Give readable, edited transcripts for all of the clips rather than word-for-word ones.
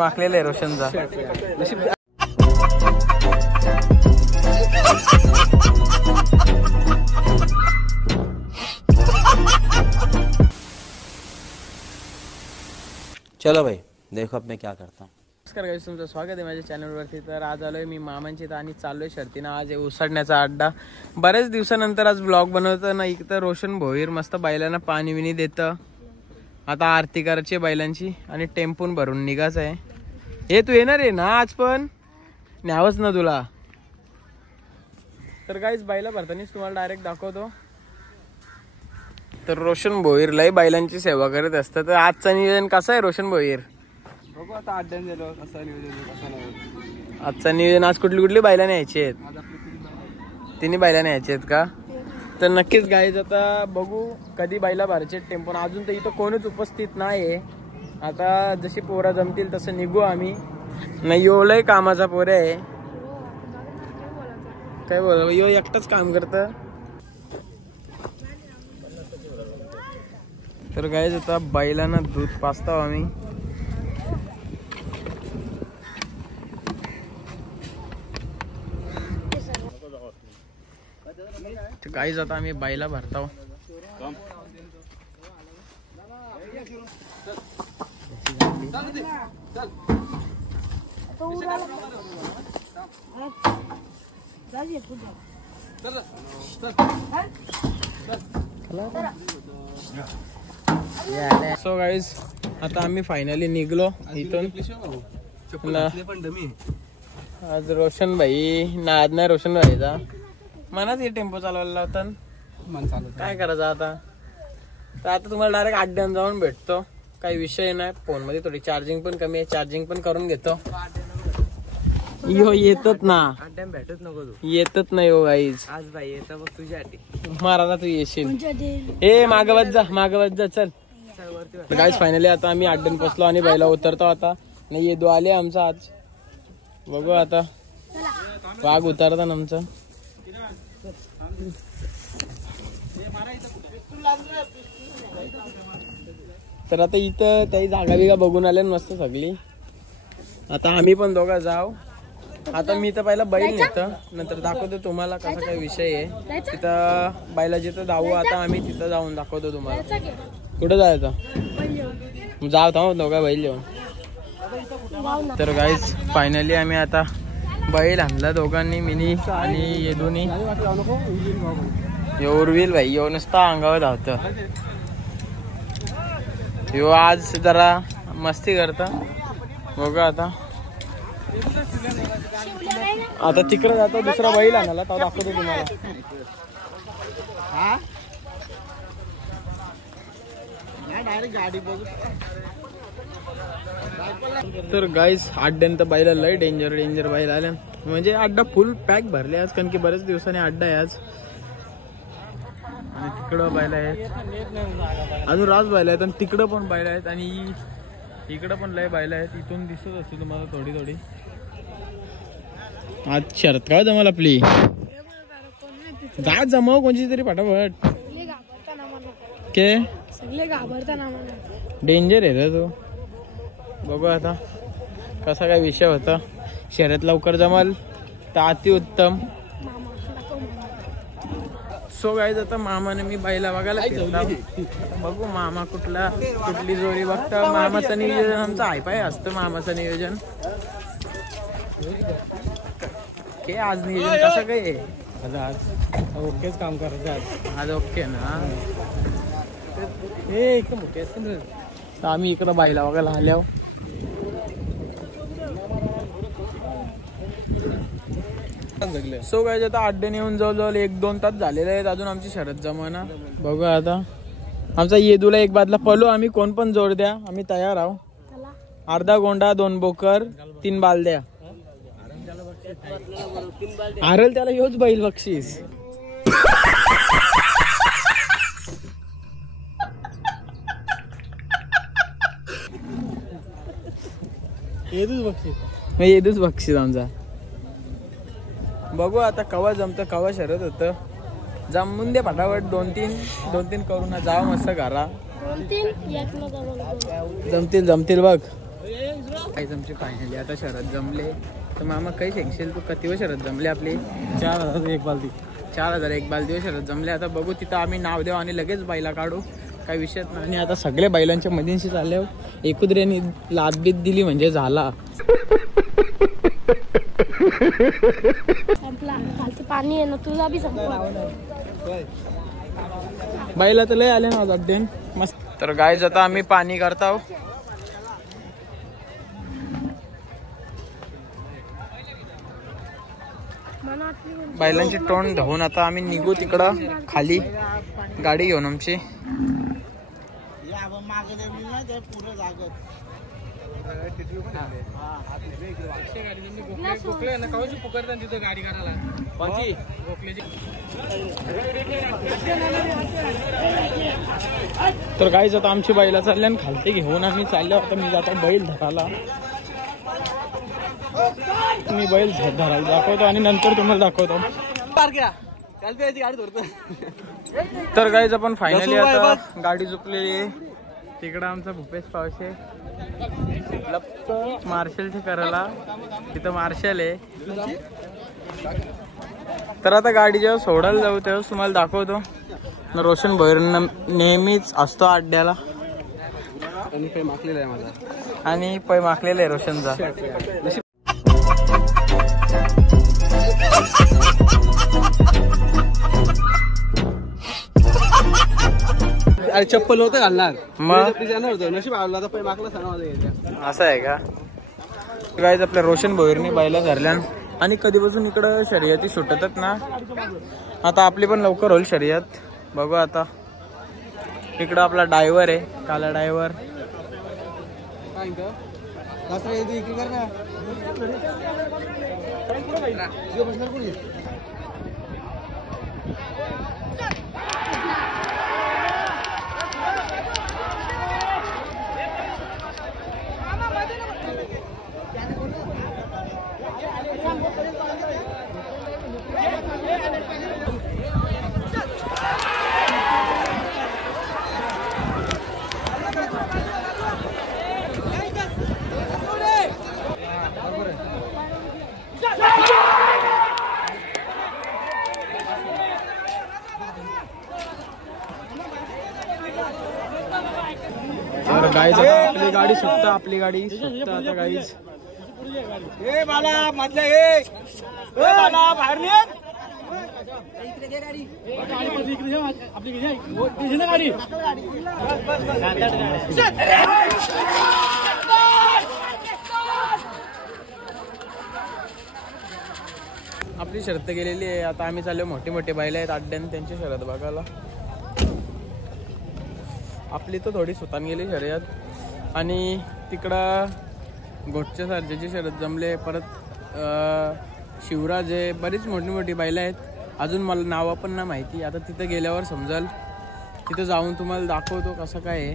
माखलेला आहे रोशनचा. चलो भाई देखो अब मैं क्या करता हूँ. नमस्कार गाईस, तुमचं स्वागत आहे माझ्या चॅनलवरती. तर आज आलोय मी मामांची इथं आणि चाललोय शर्तीनं. आज उसडण्याचा अड्डा. बऱ्याच दिवसानंतर आज ब्लॉग बनवतो ना. इथं रोशन भोईर मस्त बैलांना पाणी विणी देतं. आता आरती करायची बैलांची आणि टेम्पून भरून निघायचं आहे. हे तू येणार आहे ना आज? पण न्यावंच ना तुला. तर गाईस बैला भरतानीच तुम्हाला डायरेक्ट दाखवतो. तर रोशन भोईर लय बैलांची सेवा करत असतं. तर आजचं नियोजन कसं आहे रोशन भोईर? बघू आता अड्ड्यान गेलो कसं नियोजन कसं नाही. आजचं नियोजन आज कुठली बैला न्यायची आहेत? तिन्ही बैला न्यायची आहेत का? तर नक्कीच गाईज आता बघू कधी बैला भरायचे टेम्पोन. अजून तर इथं कोणीच उपस्थित नाही. आता जशी पोरं जमतील तसं निघू आम्ही. नाही यो लय कामाचा पोरे आहे. काय बोल यो एकटाच काम करत. तर गाईज आता बैलांना दूध पाजतो आम्ही. गाईज आता आम्ही बैला भरतो. सो गाईज आता आम्ही फायनली निघलो इथून. आज रोशन भाई नाद नाही रोशन भाईचा. मनाच हे टेम्पो चालवायला लावतात. काय करायचं आता? तर आता तुम्हाला डायरेक्ट अड्ड्यान जाऊन भेटतो. काही विषय नाही. फोन मध्ये थोडी चार्जिंग पण कमी आहे. चार्जिंग पण करून घेतो. यो येतच ना. अड्ड्यान भेटत नको तू. येतच नाही हो गाईज. आज बाई येतं बघ तुझ्यासाठी. मारायला तू येशील. ए मागवत जा चल. गाईज फायनली आता आम्ही अड्ड्यान पोचलो आणि बैला उतरतो आता. नाही येदू आले आमचा आज. बघू आता वाघ उतरता आमचं. तर आता इथं त्याही जागा बिगा बघून आल्या मस्त सगळी. आता आम्ही पण दोघं जाऊ. आता मी तर पहिला बैल नेतं, नंतर दाखवतो तुम्हाला कसा काय विषय आहे. तिथं बैला जिथं जाऊ आता आम्ही तिथं जाऊन दाखवतो तुम्हाला. कुठं जायचं? जाऊ थांब दोघा बैल घेऊन. तर गाईज फायनली आम्ही आता बैल आणला दोघांनी, मिनी आणि येदूनी. यो उर्विल भाई यो नुसता अंगावर धावतं. यो आज जरा मस्ती करता. बघा आता तिकडे जातो दुसरा बैल आणायला. तो दाखवतो तुम्हाला. तर गाईज अड्ड्यानंतर बैला लय डेंजर बैल आल्या. म्हणजे अड्डा फुल पॅक भरले आज, कारण की बरेच दिवसांनी अड्डा आहे आज. आणि तिकडं बैल आहेत, अजून राज बैल आहेत, आणि तिकडं पण बैल आहेत, आणि इकडं पण लय बैल आहेत. इथून दिसत असते तुम्हाला थोडी. आज शरत काय जमाल आपली. जा जमाव कोणची तरी फटाफट. के डेंजर आहे रे तू. बघू आता कसा काय विषय होता. शर्यत लवकर जमाल तर अति उत्तम. सो गाईज आता मामाने मी बैला बघायला बघू मामा कुठली जोडी बघता. मामाचं नियोजन आमचं हायपाय असतं. मामाचं नियोजन के आज नियोजन कसं काय आज ओकेच काम करायचं आज ओके ना. हे एकदम ओके. तर आम्ही इकडं बैला बघायला आल्यावर सो गाईज आता अड्ड्याने येऊन जवळजवळ 1-2 तास झालेले आहेत. अजून आमची शरद जमाना. बघू आता आमचा येदूला एक बादला पळू आम्ही. कोण पण जोड द्या आम्ही तयार आहो. अर्धा गोंडा 2 बोकर 3 बालद्या. आरल त्याला योच बैल बक्षीस. येदूच बक्षीस आमचा. बघू आता कवा जमतं कवा शरत होतं. जमून दे फटाफट. 2-3 करून जावं मस्त घरा. जमतील बघ. काहीच आमची फायनली आता शरद जमले. तर मामा काही सांगशील तू किती शरद जमले आपली? 4,000 एक बालदी. 4,000 एक बालदी शरद जमले. आता बघू तिथं आम्ही नाव देऊ आणि लगेच बैला काढू, काही विषयच नाही. आणि आता सगळे बैलांच्या मधींशी चालले. एकुद्रेने लादबीत दिली म्हणजे झाला. पाणी आहे ना तुला बी बैला तर लय आले ना अड्डेन मस्त. तर गाईज आता आम्ही पाणी करताव. बैलांची तोंड धुवून आता आम्ही निघू तिकडं खाली गाडी घेऊन आमची. तर गाईज आता आमची बैला चालल्या आणि खालती घेऊन आम्ही चाललो. आता मी जातो बैल धरायला. मी बैल धरायला दाखवतो आणि नंतर तुम्हाला दाखवतो. तर गाईज आपण फायनली आता गाडी झोपलेली आहे. तिकडं आमचा भूपेश पावशे मार्शलची करायला. तिथं मार्शल आहे. तर आता गाडी जेव्हा सोडायला जाऊ तेव्हा तुम्हाला दाखवतो. रोशन भैर नेहमीच असतो अड्ड्याला आणि पै माखलेला आहे माझा. आणि पै माखलेला आहे रोशनचा. अरे चप्पल होतं घालणार मग जाणार होतं. नशीब आवडला तर पै माखला सणा. असं आहे का? गाईज आपल्या रोशन भोईरनी बैला धरल्या आणि कधीपासून इकडं शर्यती सुटतात ना. आता आपली पण लवकर होईल शर्यत. बघू आता. इकडं आपला ड्रायव्हर आहे, काला ड्रायव्हर. गाईज आपली गाडी सुटतं. आपली गाडी सुटतं आता गाईज. आपली शर्त गेलेली आहे. आता आम्ही चाललो. मोठी मोठी बैल आहेत अड्ड्यान, त्यांची शर्यत बघायला. आपली तर थोडी सुतान गेली शर्यत. आणि तिकडं गोटच्या सारख्याची शर्यत जमले. परत शिवराज आहे. बरीच मोठी मोठी बैलं आहेत. अजून मला नावं पण नाही माहिती. आता तिथं गेल्यावर समजाल. तिथं जाऊन तुम्हाला दाखवतो कसं काय आहे.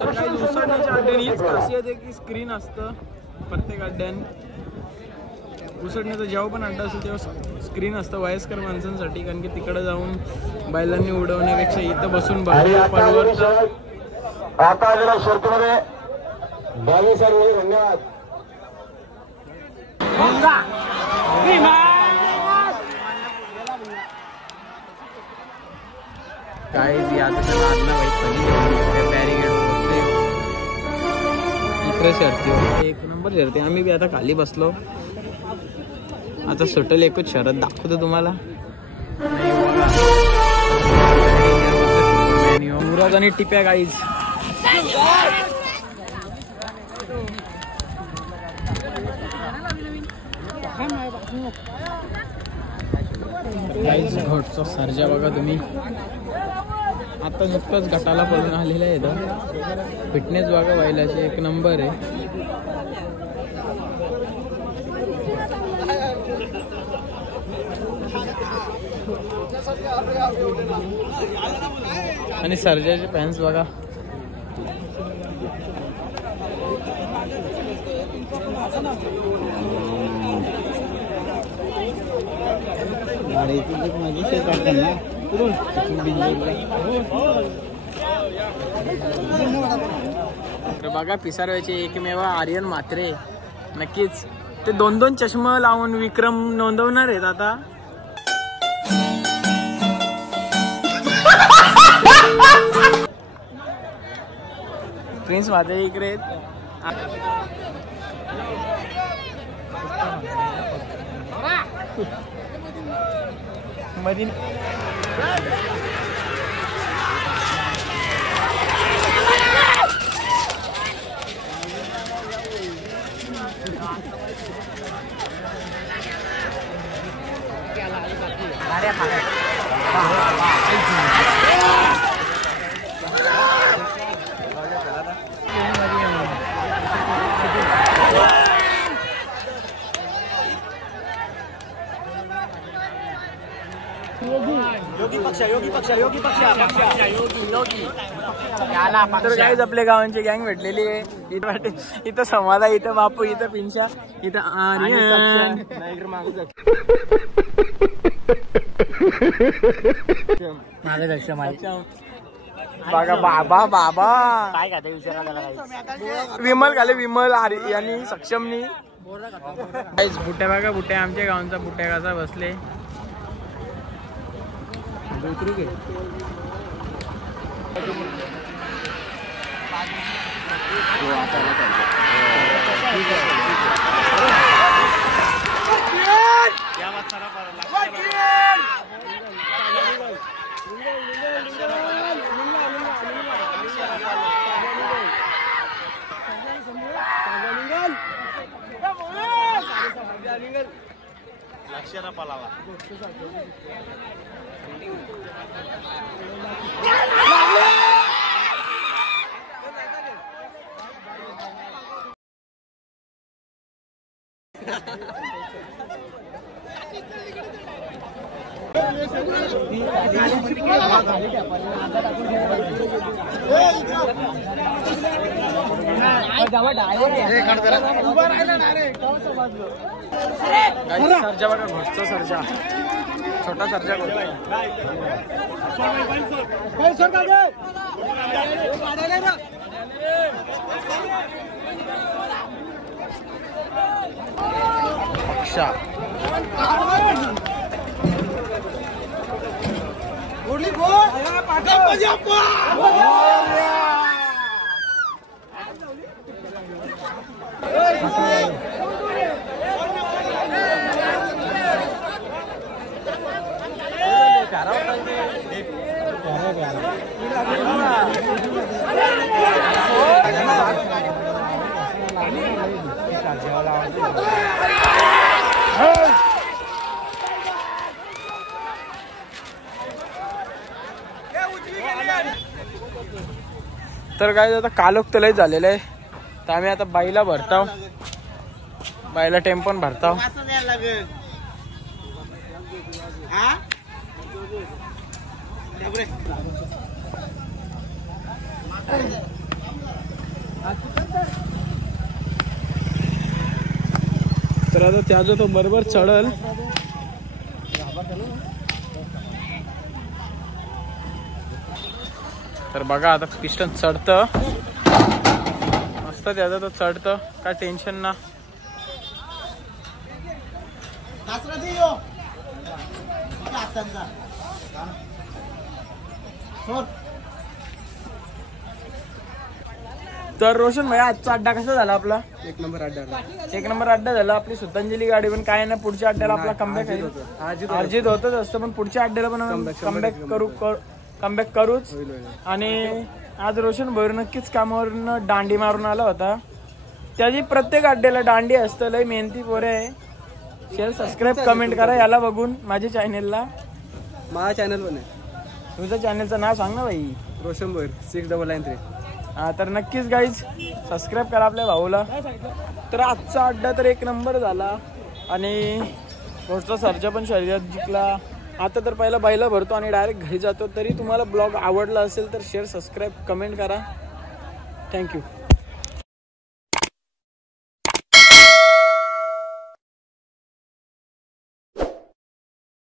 तर काही उसळण्याच्या अड्ड्याने हीच खासियत आहे की स्क्रीन असतं प्रत्येक अड्ड्यान. उसळण्याचा जेव्हा पण अड्डा असेल तेव्हा स्क्रीन असतं वयस्कर माणसांसाठी. कारण की तिकडे जाऊन बैलांनी उडवण्यापेक्षा इथं बसून परवडतं. धन्यवाद. काय इकडे शर्ती एक नंबर शर्ती. आम्ही बी आता खाली बसलो. आता सुटेल एकच शरद दाखवतो तुम्हाला. युवराज आणि टिप्या गाईज. गाईज घोटचा सर्जा बघा तुम्ही. आता नुकतंच गटाला पळून आलेला आहे. इथं फिटनेस बघा बैलाची एक नंबर आहे. आणि सर्जाचे फॅन्स बघा. तर बघा पिसारव्याचे एकमेव आर्यन म्हात्रे नक्कीच ते 2-2 चष्मा लावून विक्रम नोंदवणार आहेत आता. प्रिन्स म्हात्रे इकडे मधी तर काहीच आपल्या गावांची गँग भेटलेली आहे. इथं समाधा, इथं बापू, इथं पिंशा, इथं आर्यन. माझ्यापेक्षा बघा बाबा बाबा काय खाते विचारा. विमल घाले विमल आणि सक्षमनी. बुट्या बघा बुट्या आमच्या गावांचा बुट्या कसा बसले. सरजा बघा घोटचा सरजा छोटा सरजा पक्षा तर काय आता कालोख तर लय झालेलं आहे. तर आम्ही आता बाईला भरताव, बाईला टेम्पन भरताव. तर आता त्याचा तो बरोबर चढल. तर बघा आता पिस्टन चढतं मस्त, त्याचं तर चढतं काय टेन्शन ना. तर रोशन भाई आजचा अड्डा कसा झाला आपला? एक नंबर अड्डा झाला. आपली सुतांजली गाडी पण काय ना पुढच्या अड्ड्याला आपला कमबॅक आहे. अर्जित होतच असतं पण पुढच्या अड्ड्याला पण कमबॅक करूच. आणि आज रोशन भाई नक्कीच कामावरून दांडी मारून आला होता. त्याची प्रत्येक अड्ड्याला दांडी असतं. लय मेहनती पोरे आहे. शेअर सबस्क्राईब कमेंट करा याला बघून माझ्या चॅनेलला. माझा चॅनल पण आहे. तुझं चॅनलचं नाव सांग ना भाई. रोशन भोईर 6993. हा तर नक्कीच गाईज सबस्क्राईब करा आपल्या भाऊला. तर आजचा अड्डा तर एक नंबर झाला आणि रोजचा सर्जा पण शर्यत जिंकला. आता तर पहिला बाईला भरतो आणि डायरेक्ट घरी जातो. तरी तुम्हाला ब्लॉग आवडला असेल तर शेअर सबस्क्राईब कमेंट करा. थँक्यू.